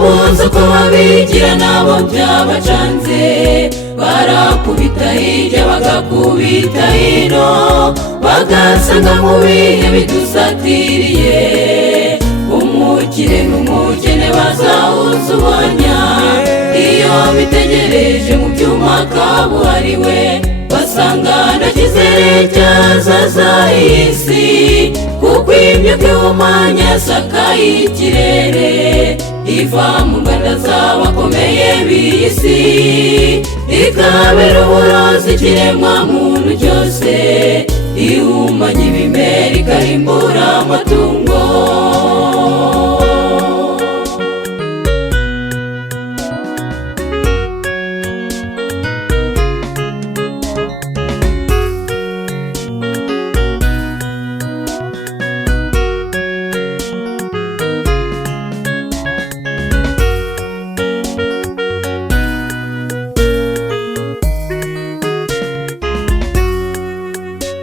babuze uko babigira nabo byabacanze, barakubita hirya bagakubita hino, bagasanga mu bihe bidusatiriye umukire n'umukene bazahuza ubanya. Iyo bitegereje mu byuma kabuhariwe basanga nta cyizere cyazaza iyi si, kuko imyuka ihumanya yasakaye ikirere iva mu nganda z'abakomeye b'iyi si, ikabera uburozi ikiremwa muntu cyose, ihumanya ibimera ikarimbura amatungo.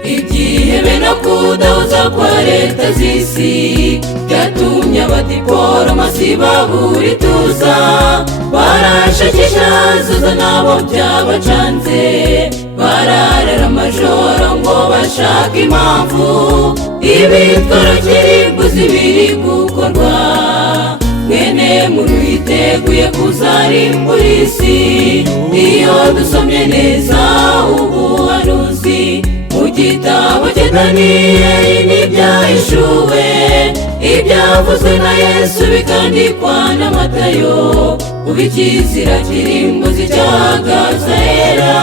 Ibyihebe no kudahuza kwa leta z'isi byatumye abadiporomasi babura ituza, barashakisha zuza nabo byabacanze, bararara amajoro ngo bashaka impamvu ibitwaro kirimbuzi biri gukorwa. Mwene muntu yiteguye kuzarimbura isi, iyo dusomye neza ubuhanuzi mu gitabo cya Daniyeli n'ibyahishuwe, ibyavuzwe na Yesu bikandikwa na Matayo, ubu ikizira kirimbuzi cyahagaze ahera,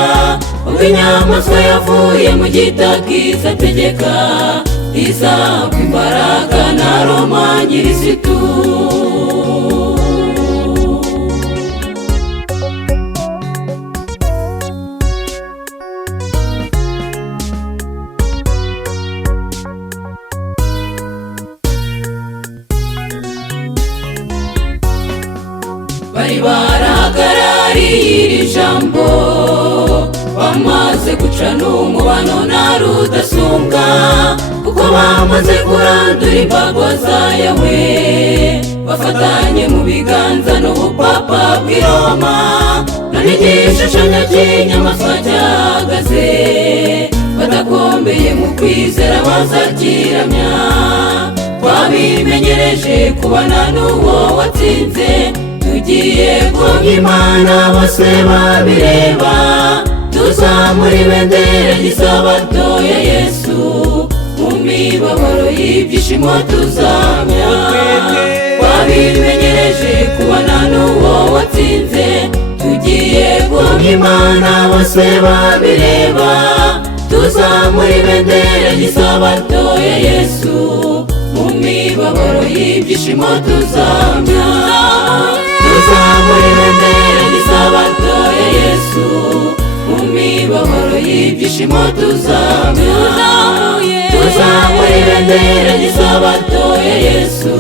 ubwo inyamaswa yavuye mu gitaka izategeka, izahabwa imbaraga na Roma nyir'isitu. Bari barahagarariye iri jambo, bamaze guca n'umubano na rudasumbwa, kuko bamaze kurandura imbago za Yawe, bafatanye mu biganza n'ubupapa bw'i Roma, none igishushanyo cy'inyamaswa cyahagaze, badakombeye mu kwizera bazakiramya. Twabimenyereje kubana n'uwo watsinze, tugiye kuramya Imana bose babireba, tuzamura ibendera ry'isabato ya Yesu, mu mibabaro y'ibyishimo tuzamya. Twabimenyereje kubana n'uwo watsinze, tugiye kuramya Imana bose babireba, tuzamura ibendera ry'isabato ya Yesu, mu mibabaro y'ibyishimo tuzamya. Tuzamura ibendera ry'isabato ya Yesu, mu mibabaro y'ibyishimo tuzamya. Tuzamura ibendera ry'isabato ya Yesu,